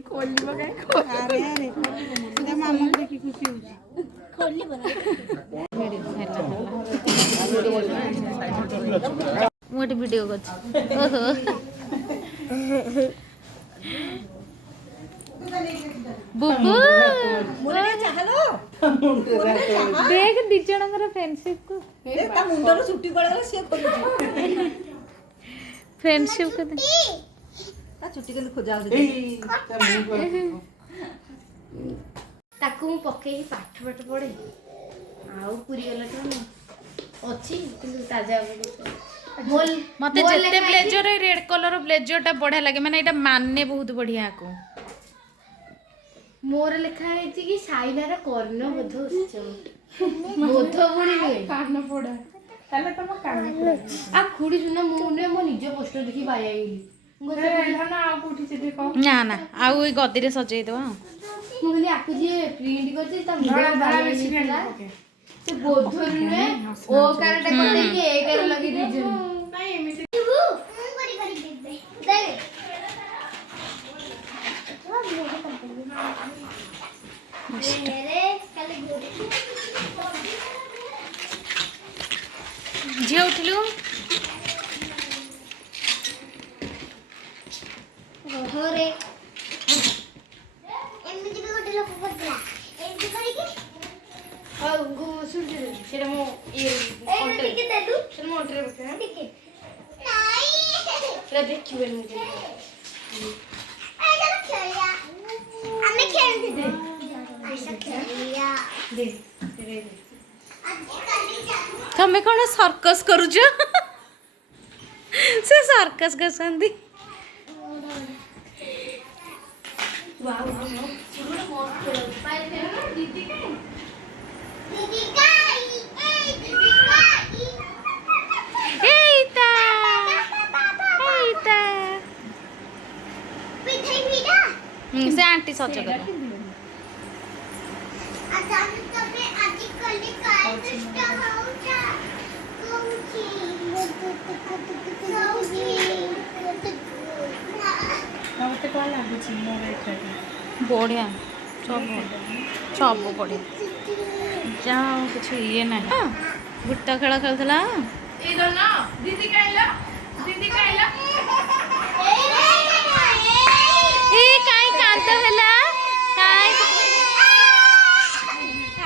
खोलनी खोलिबो काहे अरे अरे ते मामा को देखि खुशी हो खोलनी बना मोटी वीडियो करछ ओहो बुबू मोरे चाहलो देख दी जनकर फ्रेंडशिप को ए ता मुंडर छुट्टी गला से खोलुची फ्रेंडशिप को ता छुट्टी के खोजा ए ता मुंह ताकू मु पके पाठ पाठ पढे आउ पुरी गला तो अछि किंतु ताजा बोल मते जत्ते ब्लेजर रेड कलर ब्लेजर टा बढ़िया लागे माने एटा माने बहुत बढ़िया को मोर लिखा है कि साइना रे कर्ण बोध उत्सव बोध बुणी नुए कान पड़ा ताले तम कान पड़ा आ खुडी सुना मुने मो निज पोस्टर देखि बाय आइली ना आ कोठी से देखो ना ना आउ ए गद्दी रे सजै दो मु कहली आकु जे प्रिंट करछि ता मुंडा बाय बेसी से बोध नुए ओ कारटा करते कि ए कार लगे दिजु नहीं एमिति करी दे झियो उठलु ओहो रे एमिति भी गोटे लोक करला एमिति करी के आ गो सुटे सेरा मो ये एमिति के देलु सेरा मो अंतरे बके ठीक है नहीं सेरा देखिबे मुझे आ चलो खेलिया हमें खेलते थे ऐसा खेलिया दे तेरे आज कली जा तमे कोन सर्कस करूछ से सर्कस करसंदी वाओ वाओ सुनो मस्त पाए फेर दीदी के दीदी काई ए दीदी काई एइता पिठै पिडा से आंटी सच कर आज हम तबे आज कली काय दुष्ट होउचा कोउची मते कोन लागु छी मोर एकटा बढ़िया सब बढ़िया जाओ कुछ ये ना गुट्टा खेला खेलथला ए दो ना दीदी काइला ए काई कांत होला काई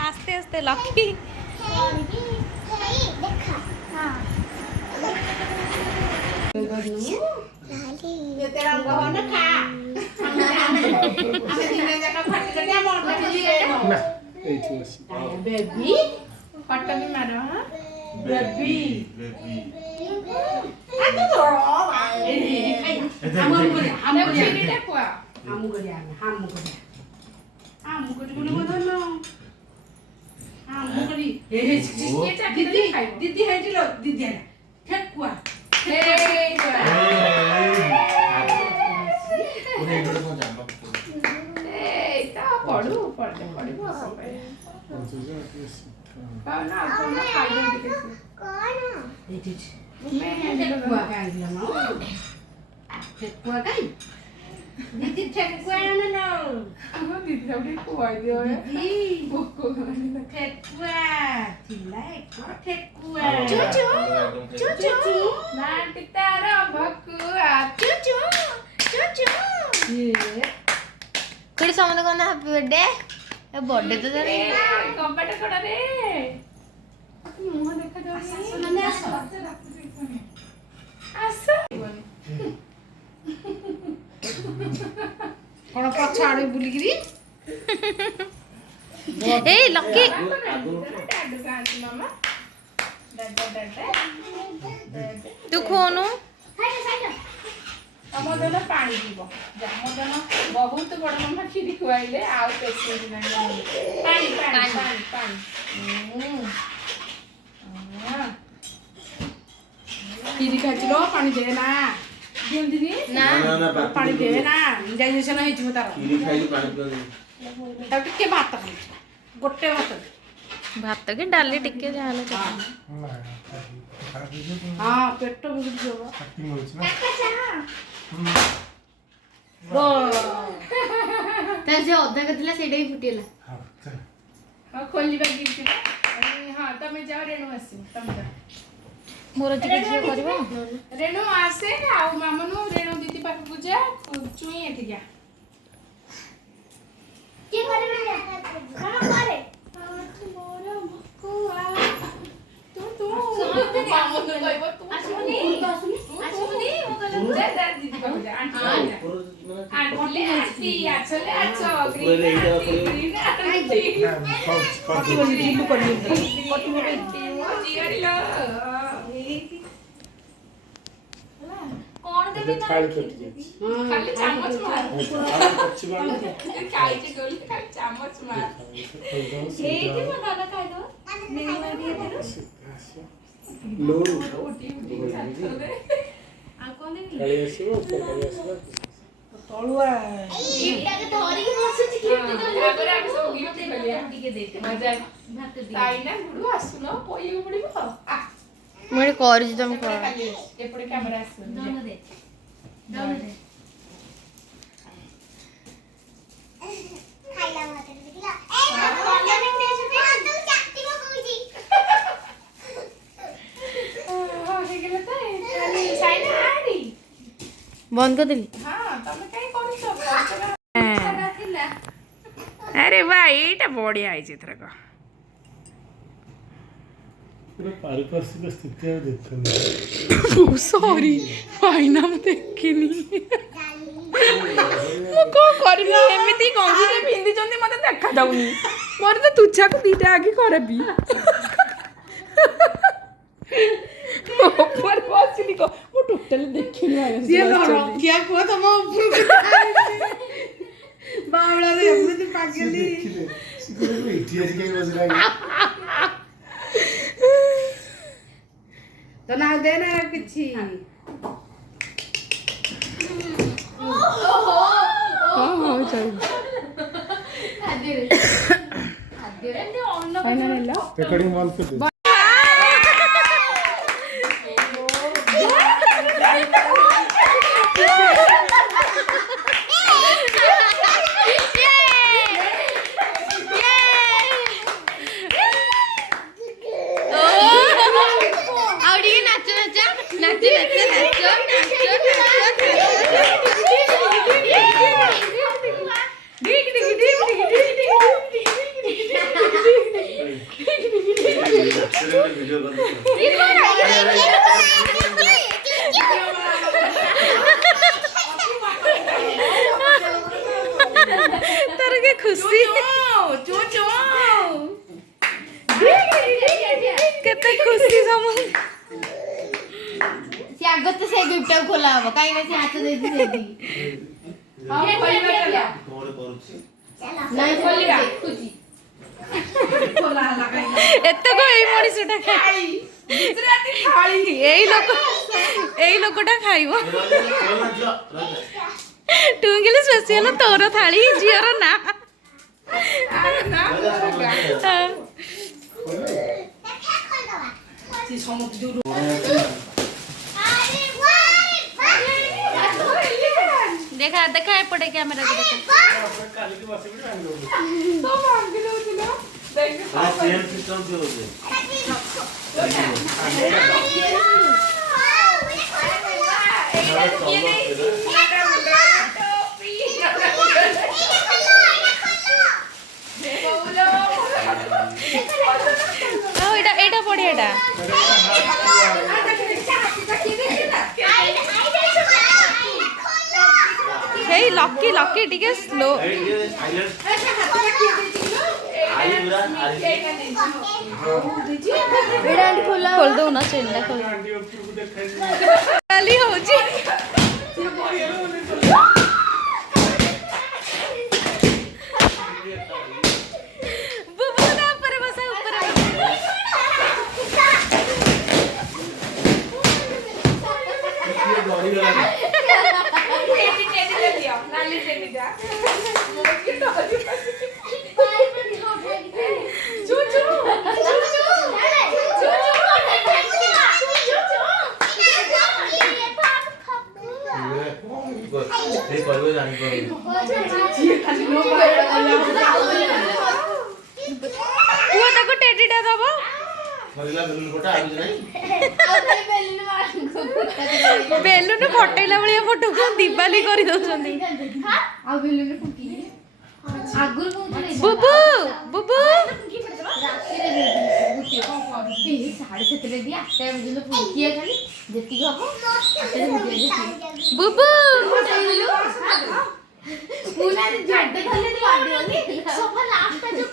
आस्ते आस्ते लकी देखा हां ये तेरा गहन खा हमें दिने जका फट के दिया मोर के ना एठी अछि बेबी फट भी मारो हां बेबी आ तो हम करी दीदी है जी लो दीदी है ठेकुआ पढ़ू पढ़ते पढ़ू ना फायदा कौन मैं ठेकुआ का दिया मां ठेकुआ का दीदी ठेकुआ ना हम दीदी सबड़ी कुआ दियो है ठेकुआ थिला एक ठेकुआ चुचु नाटी तारा भकुआ चुचु ये कुड़ी समझ को ना हैप्पी बर्थडे ए बर्थडे तो जाने कंप्यूटर कोडा रे मुंह देखा जाऊ नने आसो आसो कोन पछाड़ी बुलिगिरी ए लकी मामा तू खोनु ଆମ ଜନ ପାଣି ପିବ ଆମ ଜନ ବହୁତ ବଡ଼ ମାମା କ୍ଷୀରି ଖୁଆଇଲେ ଆଉ ପେସେଣ୍ଟ ନାହିଁ ପାଣି ପାଣି ପାଣି ପାଣି କ୍ଷୀରି ଖାଇଥିଲ ପାଣି ଦେ ନା ଦିଅନ୍ତିନି ନା ପାଣି ଦେ ନା ଡାଇଜେସନ ହେଇଯିବ ତାର କ୍ଷୀରି ଖାଇଲି ପାଣି ପିଅନି ତାକୁ ଟିକେ ଭାତ ଖାଇଛି ଗୋଟେ ଭାତ भात के डाली टिके जाले हाँ पेट बिगड़ जाओ ତାର ସେ ଅଧା କରିଥିଲା ସେଇଟା ହିଁ ଫୁଟିଗଲା। ହଁ ଖୋଲିବା ଗିଫ୍ଟ ହଁ ତମେ ଯାଅ ରେଣୁ ଆସିବ ତମେ ଯାଅ ମୋର ଟିକେ ଝିଅ କରିବ। ରେଣୁ ଆସେ ଆଉ ମାମନୁ ରେଣୁ ଦିଦି ପାଖକୁ ଯା ଚୁଇଁ ଏଠିକା କିଏ କରିବେ କଣ କରେ ମୋର ମକୁଆ ତୁ ମାମନୁ କହିବ ତୁ ଆସିବନି ଆସିବନି ମୁଁ କହିଲି ଯା ଯା ଦିଦି ପାଖକୁ ଯା ଆଣ୍ଟି ଆଣ୍ଟି ଆଣ୍ଟି ଆଛଲେ ଆଛ ଗ୍ରୀନ ଗ୍ରୀନ ଆଣ୍ଟି କଣ ଦେବି ଥାଳି କଟି ଯାଇଛି ଖାଲି ଚାମଚ ମାର ପଛକୁ ଆଣି ଖାଇଛି ଗଲି ଖାଲି ଚାମଚ ମାର ଏଇଠି ମୋ ଦାଦା ଖାଇଦବ। ଲୋଡ ଆଉ କଣ ଦେବି? ଥାଳି ଆସିବ ଉପରେ ଥାଳି ଆସିବ ତଳୁଆ ଏଇଟାକୁ ଧରିକି ବସୁଛି କେମିତି ଧରିବି? ଆଗରେ ଆମେ ସବୁ ଗିଫ୍ଟ ଖୋଲିଆ ଟିକେ ଦେଇଦେ। ମଜା ଭାତ ଟିକେ। ତାଇନା ଗୁଡୁ ଆସୁନ ପଇବାକୁ ପଡିବ ମୁଁ ଏଠି କରିଛି ତମେ କର। ଏପଟେ କ୍ୟାମେରା ଆସିବ ଦଉନ ଦେ। ଦଉନ ଦେ। ଖାଇଲା ମତେ ଦେଖିଲା ଏ କଲର ଟେଷ୍ଟ ତୁ ଚାଟିବ କହୁଛି ହଁ ହେଇଗଲା ତ ଖାଲି ସାଇନା ଆଡି ବନ୍ଦ କରିଦେଲି। ହଁ ତମେ କାଇଁ କରୁଛ ଥିଲା ଆରେ ବା ଏଇଟା ବଢିଆ ହେଇଛି ଏଥରକ। ପୁରା ପାରିପାର୍ଶ୍ୱିକ ସ୍ଥିତି ଆଉ ଦେଖୁନି ସରି ଭାଇନା ମୁଁ ଦେଖିନି। ମୁଁ କଣ କରିବି ଏମିତି ଗଞ୍ଜିରେ ପିନ୍ଧିଛନ୍ତି ମତେ ଦେଖାଯାଉନି। ମୋର ତ ତୁଚ୍ଛାକୁ ଦିଟା ଆଗି ଖରାପି ଉପରେ ବସିଲି ମୁଁ ଟୋଟାଲି ଦେଖିନି। ରଖିଆ ପୁଅ ତମ ଉପରକୁ ବାଉଳାରେ ଏମିତି ପାଗେଲି ଦେଖିଲେ ସେ କହିଲେ ଏଠି ଆସି କାଇଁ ବସିଲା ତ ନା ଦେ ନା କିଛି ରେକର୍ଡିଂ ବନ୍ଦ କରିଦେ ତାର କେ ଖୁସି କେତେ ଖୁସି ସମସ୍ତେ। ସେ ଆଗ ତ ସେ ଗିଫ୍ଟ ଖୋଲା ହବ କାହିଁକି ନା ସେ ହାତ ଦେଇଛି ସେଇଠି। ନାଇଁ ଖୋଲିବା ଏତକ ଏଇ ମଣିଷଟା ଖାଇ ଏଇ ଲୋକଟା ଖାଇବ। ଟୁଙ୍ଗିଲି ସ୍ପେସିଆଲ ତୋର ଥାଳି ଝିଅର ନା देखा देखा एपटे कैमरा को देखा କାଲିକି ବସିବି ଭାଙ୍ଗି ଦଉଛୁ ତ ଭାଙ୍ଗି ଦଉଥିଲ ଦେଖ ସେମ୍ ସିଷ୍ଟମ ଦିଅ ହଉଛି एटा पड़े एटा हे लकी लकी टिके स्लो खोल दो ना चेंडा खोल खाली हो जी बुबू ना ऊपर बसा ऊपर ସରିଲା ବେଲୁନ ଫଟା ଆଉ କିଛି ନାହିଁ। ଆଉ ଖାଲି ବେଲୁନ ମାରଙ୍କୁ ବେଲୁନ ଫଟେଇଲା ଭଳିଆ ଫଟୋ ଦିବାଲି କରି ଦଉଛନ୍ତି। ଆଉ ବେଲୁନ ଫୁଙ୍କି ଆଗରୁ କହୁଥିଲେ ବୁବୁ ବୁବୁ ରାତିରେ ଦେଇଥିଲି ଗୋଟିଏ ସାଢେ ସାତଟା ଦିଏ 8ଟା ପର୍ଯ୍ୟନ୍ତ ଫୁଙ୍କିଆ ଖାଲି ଯେତିକି ହବ 8ଟା ଫୁଙ୍କିଆ ବୁବୁ ମୁଁ ନା ଝାଡେ ଧରିଲେ ତୁ ବାଡିଅନି ସଫା ଲାଷ୍ଟ ଯୋଉ